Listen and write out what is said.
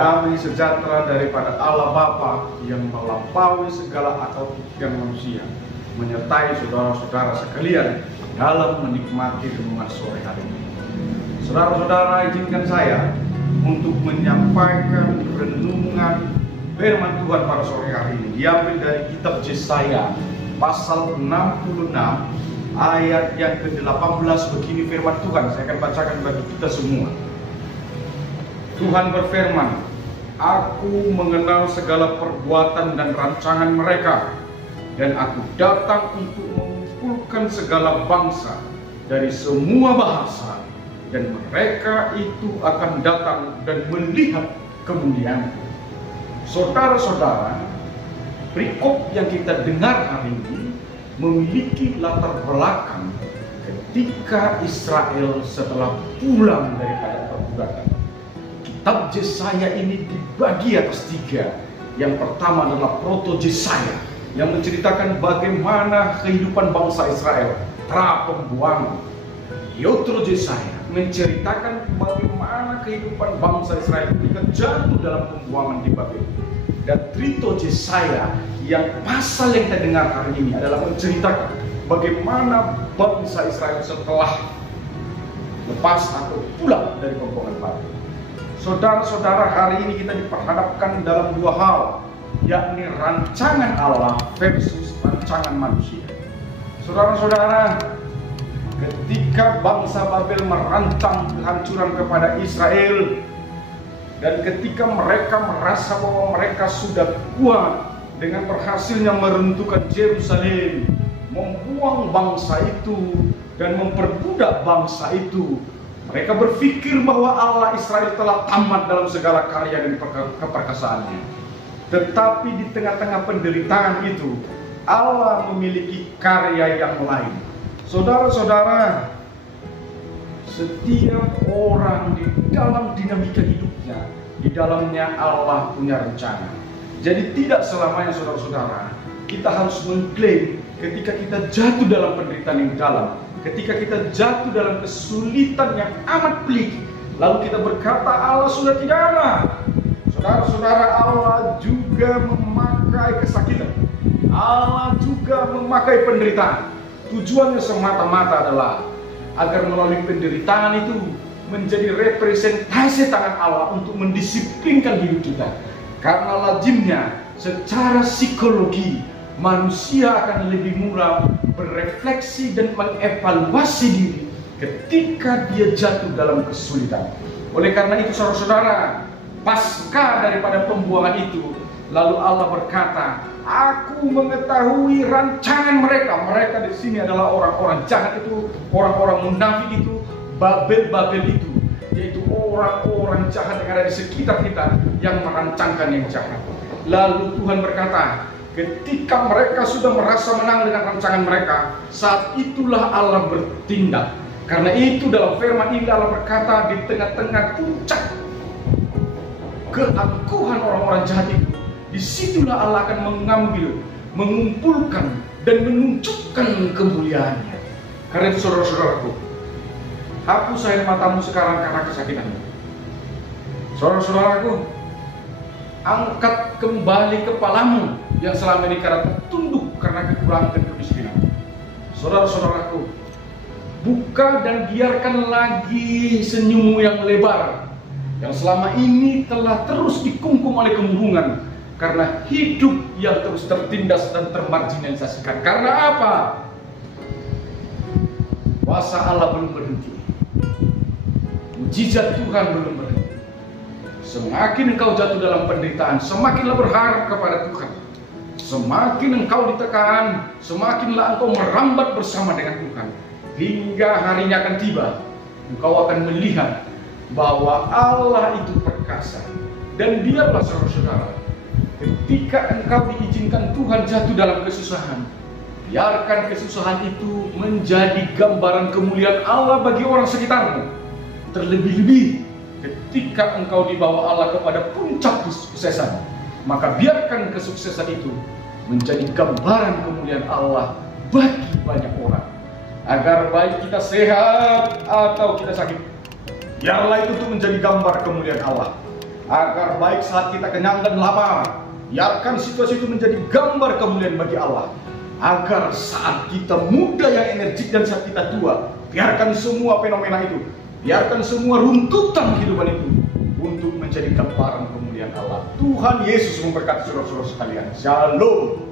damai sejahtera daripada Allah Bapa yang melampaui segala akal pikiran manusia menyertai saudara-saudara sekalian dalam menikmati renungan sore hari ini. Saudara-saudara, izinkan saya untuk menyampaikan renungan firman Tuhan pada sore hari ini, diambil dari kitab Yesaya pasal 66 ayat yang ke-18. Begini firman Tuhan, saya akan bacakan bagi kita semua. Tuhan berfirman, "Aku mengenal segala perbuatan dan rancangan mereka, dan aku datang untuk mengumpulkan segala bangsa dari semua bahasa, dan mereka itu akan datang dan melihat kemuliaanku." Saudara-saudara, perikop yang kita dengar hari ini memiliki latar belakang ketika Israel setelah pulang daripada perbudakan. Kitab Yesaya ini dibagi atas 3. Yang pertama adalah Proto Yesaya yang menceritakan bagaimana kehidupan bangsa Israel pra pembuangan. Yotro Yesaya menceritakan bagaimana kehidupan bangsa Israel ketika jatuh dalam pembuangan di Babel. Dan Trito Yesaya yang pasal yang kita dengar hari ini adalah menceritakan bagaimana bangsa Israel setelah lepas atau pulang dari pembuangan Babel. Saudara-saudara, hari ini kita diperhadapkan dalam 2 hal, yakni rancangan Allah versus rancangan manusia. Saudara-saudara, ketika bangsa Babel merancang kehancuran kepada Israel, dan ketika mereka merasa bahwa mereka sudah kuat dengan berhasilnya meruntuhkan Yerusalem, membuang bangsa itu dan memperbudak bangsa itu, mereka berpikir bahwa Allah Israel telah tamat dalam segala karya dan keperkasaannya. Tetapi di tengah-tengah penderitaan itu, Allah memiliki karya yang lain. Saudara-saudara, setiap orang di dalam dinamika hidupnya, di dalamnya Allah punya rencana. Jadi tidak selamanya saudara-saudara kita harus mengklaim ketika kita jatuh dalam penderitaan yang dalam, ketika kita jatuh dalam kesulitan yang amat pelik, lalu kita berkata Allah sudah tidak ada. Saudara-saudara, Allah juga memakai kesakitan, Allah juga memakai penderitaan. Tujuannya semata-mata adalah agar melalui penderitaan itu menjadi representasi tangan Allah untuk mendisiplinkan hidup kita. Karena lazimnya secara psikologi manusia akan lebih mudah berefleksi dan mengevaluasi diri ketika dia jatuh dalam kesulitan. Oleh karena itu saudara-saudara, pasca daripada pembuangan itu, lalu Allah berkata, "Aku mengetahui rancangan mereka." Mereka di sini adalah orang-orang jahat itu, orang-orang munafik itu, Babel itu, yaitu orang-orang jahat yang ada di sekitar kita yang merancangkan yang jahat. Lalu Tuhan berkata, ketika mereka sudah merasa menang dengan rancangan mereka, saat itulah Allah bertindak. Karena itu dalam firman ini Allah berkata, di tengah-tengah puncak keangkuhan orang-orang jahat itu, disitulah Allah akan mengambil, mengumpulkan dan menunjukkan kemuliaannya. Karena itu saudara-saudaraku, hapus air matamu sekarang karena kesakitanmu. Saudara-saudaraku, angkat kembali kepalamu yang selama ini karena tunduk karena kekurangan dan kemiskinan. Saudara-saudaraku, buka dan biarkan lagi senyummu yang lebar, yang selama ini telah terus dikungkung oleh kemurungan karena hidup yang terus tertindas dan termarginalisasikan. Karena apa? Kuasa Allah belum berhenti, mujizat Tuhan belum berhenti. Semakin engkau jatuh dalam penderitaan, semakinlah berharap kepada Tuhan. Semakin engkau ditekan, semakinlah engkau merambat bersama dengan Tuhan. Hingga harinya akan tiba, engkau akan melihat bahwa Allah itu perkasa. Dan biarlah saudara-saudara, ketika engkau diizinkan Tuhan jatuh dalam kesusahan, biarkan kesusahan itu menjadi gambaran kemuliaan Allah bagi orang sekitarmu. Terlebih-lebih ketika engkau dibawa Allah kepada puncak kesuksesan, maka biarkan kesuksesan itu menjadi gambaran kemuliaan Allah bagi banyak orang. Agar baik kita sehat atau kita sakit, biarlah itu menjadi gambar kemuliaan Allah. agar baik saat kita kenyang dan lapar, biarkan situasi itu menjadi gambar kemuliaan bagi Allah. Agar saat kita muda yang energik dan saat kita tua, biarkan semua fenomena itu, biarkan semua runtutan kehidupan itu untuk menjadi gambaran kemuliaan Allah. Tuhan Yesus memberkati saudara-saudara sekalian. Shalom.